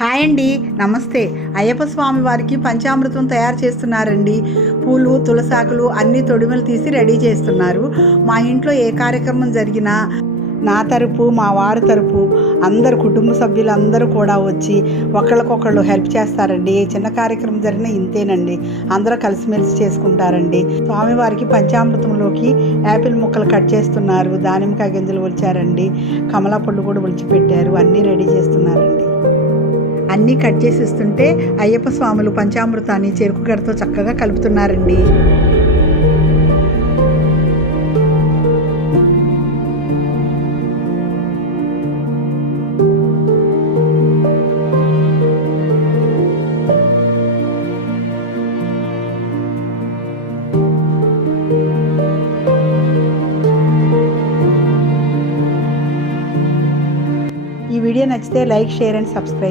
Hi అండి, నమస్తే. అయ్యప్ప స్వామి వారికి పంచామృతం తయారు చేస్తున్నారండి. పూలు, తులసాకులు అన్నీ తొడిమలు తీసి రెడీ చేస్తున్నారు. మా ఇంట్లో ఏ కార్యక్రమం జరిగినా నా తరపు, మా వారి తరపు అందరు కుటుంబ సభ్యులు అందరూ కూడా వచ్చి ఒకళ్ళకొకళ్ళు హెల్ప్ చేస్తారండి. ఏ చిన్న కార్యక్రమం జరిగినా ఇంతేనండి, అందరూ కలిసిమెలిసి చేసుకుంటారండి. స్వామివారికి పంచామృతంలోకి యాపిల్ ముక్కలు కట్ చేస్తున్నారు, దానిమ్మకాయ గింజలు ఒలిచారండి, కమలా పళ్ళు కూడా ఒలిచిపెట్టారు, అన్నీ రెడీ చేస్తున్నారండి. అన్నీ కట్ చేసి ఇస్తుంటే అయ్యప్ప స్వాములు పంచామృతాన్ని చెరుకు గడతో చక్కగా కలుపుతున్నారండి. ఈ వీడియో నచ్చితే లైక్, షేర్ అండ్ సబ్స్క్రైబ్.